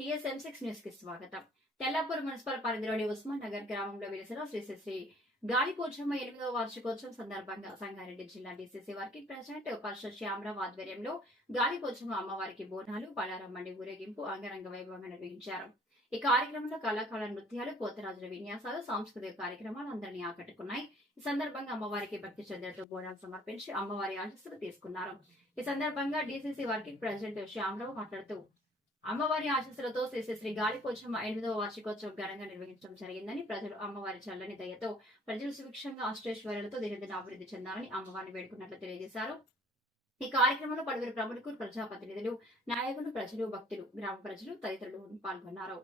TSM6 news కి స్వాగతం. Tellapur municipal పరిధిలోని ఉస్మాన్ నగర్ గ్రామంలో వెలిసిన శ్రీ గాలిపోచమ్మ 8వ వార్షికోత్సవం సందర్భంగా సంగారెడ్డి జిల్లా DCC వర్కింగ్ ప్రెసిడెంట్ పరిషత్ శ్యామరావు ఆధ్వర్యంలో గాలిపోచమ్మ అమ్మవారికి బోనాలు పలారమ్మండి ఊరేగింపు అంగరంగ వైభవంగా నిర్వహించారు. ఈ కార్యక్రమంలో కళాకారుల నృత్యాలు, పోతరాజుల విన్యాసాలు, సాంస్కృతిక కార్యక్రమాలు అందరినీ ఆకట్టుకున్నాయి. ఈ సందర్భంగా అమ్మవారికి భక్తి శ్రద్ధలతో బోనాలు సమర్పించి అమ్మవారి ఆశీస్సులు తీసుకున్నారు. ఈ సందర్భంగా DCC వర్కింగ్ ప్రెసిడెంట్ శ్యామరావు మాట్లాడుతూ అమ్మవారి ఆశీస్సులతో శ్రీ గాలిపోచమ్మ 8వ వార్షికోత్సవం ఘనంగా నిర్వహించడం జరిగిందని, ప్రజలు అమ్మవారి చల్లని దయతో ప్రజలు సుభిక్షంగా అష్టైశ్వర్యాలతో దినదిన అభివృద్ధి చెందాలని అమ్మవారిని వేడుకున్నట్లు తెలియజేశారు. ఈ కార్యక్రమంలో పలువురు ప్రముఖులు, ప్రజాప్రతినిధులు, నాయకులు, ప్రజలు, భక్తులు, గ్రామ ప్రజలు తదితరులు పాల్గొన్నారు.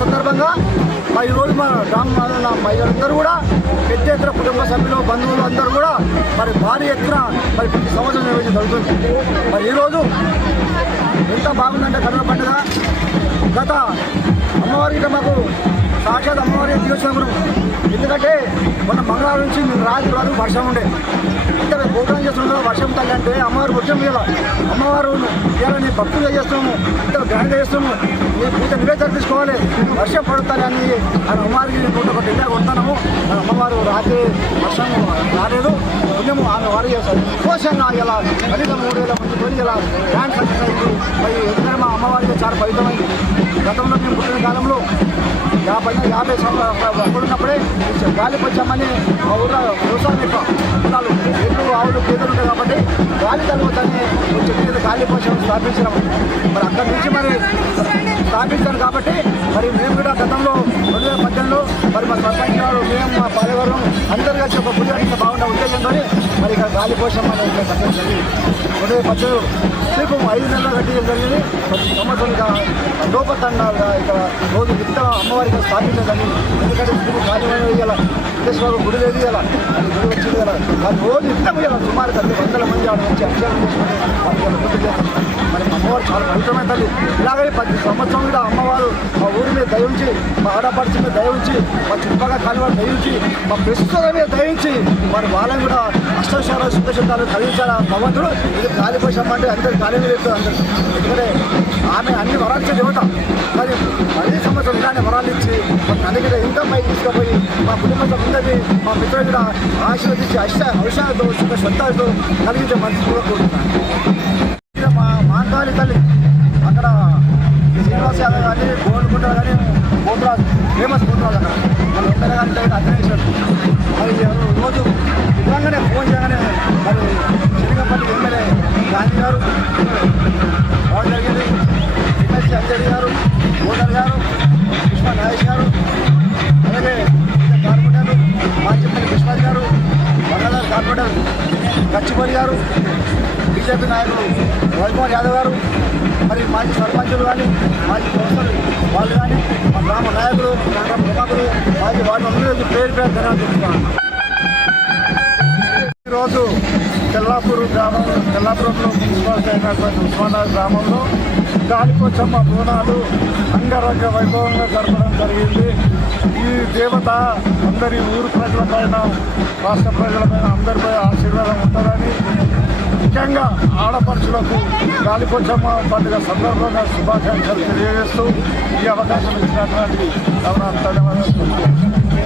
సందర్భంగా ఈరోజు మన గ్రామంలో మహిళలందరూ కూడా పెద్ద ఎత్తున కుటుంబ సభ్యులు బంధువులు అందరూ కూడా మరి భారీ ఎత్తున మరి ప్రతి సంవత్సరం నిర్వహించడం జరుగుతుంది. మరి ఈరోజు ఎంత బాగుందంటే కనుమ పండుగ గత అమ్మవారికి మాకు సాక్షాత్ అమ్మవారి దివోత్సవం. ఎందుకంటే మొన్న మంగళవారం నుంచి మేము రాత్రి వర్షం ఉండే ఇంత ప్రోగ్రాం చేస్తున్నాం. వర్షం తల్లి అంటే అమ్మవారు వర్షం మీద అమ్మవారు ఇలా నీ భక్తులు చేస్తున్నాము, ఇంత గ్రాండ్ చేస్తున్నాము, నీ పూజ నువ్వే జరిపించుకోవాలి, వర్షం పడుతుందని అమ్మవారికి 101 కొడతాము. అమ్మవారు రాత్రి వర్షం రాలేదు. పుణ్యము ఆమె వారి సంతోషంగా ఇలా కనీసం 3,000 మంది కొని ఇలా డ్యాన్స్ ఎక్సర్సైజ్ మరి ఎందుకంటే మా అమ్మవారికి చాలా పవిత్రమైంది. గతంలో మేము పుట్టిన కాలంలో 50 సంవత్సరాలు అప్పుడున్నప్పుడే గాలి పొచ్చమ్మని మా ఊళ్ళో వ్యవసాయం ఎక్కువ పొలాలు ఎడ్లు ఆవులు గేదెలు ఉంటాయి కాబట్టి గాలి తగ్గుతాన్ని చెట్టు మీద గాలి పొచ్చం స్థాపించినాము. మరి అక్కడి నుంచి మరి స్థాపించాను కాబట్టి మరి మేము కూడా గతంలో 2018లో మరి మా సర్పంచ్ గారు మేము మా పాలెవరం అందరు కలిసి ఒక గుడి అంత బాగుండే ఉద్దేశంతో మరి ఇక్కడ గాలి పోషం అనేది కట్టడం జరిగింది. 2018 రేపు 5 నెలలు కట్టడం జరిగింది. ప్రతి సంవత్సరం లోపతండాలుగా ఇక్కడ రోజు విత్త అమ్మవారికి స్థాపించదని ఎందుకంటే ఇప్పుడు గాలి వేయాల విదేశ్వరు గుడి లేదు ఇలా అది గుడి వచ్చింది కదా అది రోజు ఇస్తాము ఇలా సుమారు 100 మంది ఆడ వచ్చి అభిషేకం చేసుకుని వాళ్ళకి పూజ చేస్తాం. మరి అమ్మవారు చాలా పవిత్రమైన తల్లి. ఇలాగే ప్రతి సంవత్సరం కూడా అమ్మవారు మా ఊరి మీద దయించి మా ఆడపడిచి మీద దయించి మా చుట్టుపక్కల కాలువలు దయించి మా ప్రస్తుతం మీద దయించి మరి వాళ్ళని కూడా అష్టశాల శుద్ధశుద్ధాలు కలిగించాల భగవంతుడు ఇది గాలి పోషం అంటే అందరు గాలి మీద ఎత్తు అందరు ఎందుకంటే ఆమె అన్ని వరాలు ఇచ్చే దేవత. మరి 10 సంవత్సరం ఇలానే వరాలు ఇచ్చి అందుకే ఇంకా పైకి తీసుకుపోయి మా కుటుంబంతో ఉన్నది మా మిత్రులు కూడా ఆశీర్వదించి ఔషధాలతో సుఖ శ్రద్ధాలతో కలిగించే మంచి కూడా కోరుతున్నాను. మా మాంకాళి తల్లి అక్కడ శ్రీనివాస్ యాదవ్ కానీ గోల్కొండ కానీ గోపురాజు ఫేమస్ గోపురాజు అక్కడ వాళ్ళు ఉండగా కానీ అధ్యక్షుడు మరి రోజు ఇవ్వగానే ఫోన్ చేయగానే మరి శనగపల్లి ఎమ్మెల్యే గాంధీ గారు రావడం జరిగింది. ఎమ్మెల్సీ అంజలి గారు ఓనర్ గారు పుష్ప నాయక్ గారు అలాగే కార్పొరేటర్లు మాచిపల్లి పుష్పాజ్ గారు బంగాళారు కార్పొరేటర్ గచ్చిపల్లి గారు బీజేపీ నాయకులు రవికుమార్ యాదవ్ గారు మరి మాజీ సర్పంచులు కానీ మాజీ కౌన్సిలర్ వాళ్ళు కానీ మా గ్రామ నాయకులు గ్రామ ప్రముఖులు మాజీ వాళ్ళు అందరూ పేరు ధన్యవాదాలు చెప్తున్నాను. ఈరోజు తెల్లాపురంలో మున్సిపాలిటీ అయినటువంటి ఉస్మానాబాద్ గ్రామంలో గాలిపోచమ్మ బోనాలు అంగరంగ వైభవంగా జరపడం జరిగింది. ఈ దేవత అందరి ఊరు ప్రజలపైన రాష్ట్ర ప్రజలపైన అందరిపై ఆశీర్వాదం ఉంటుందని ముఖ్యంగా ఆడపడుచులకు గాలిపోచమ్మ పండుగ సందర్భంగా శుభాకాంక్షలు తెలియజేస్తూ ఈ అవకాశం ఇచ్చినటువంటి ధన్యవాదాలు.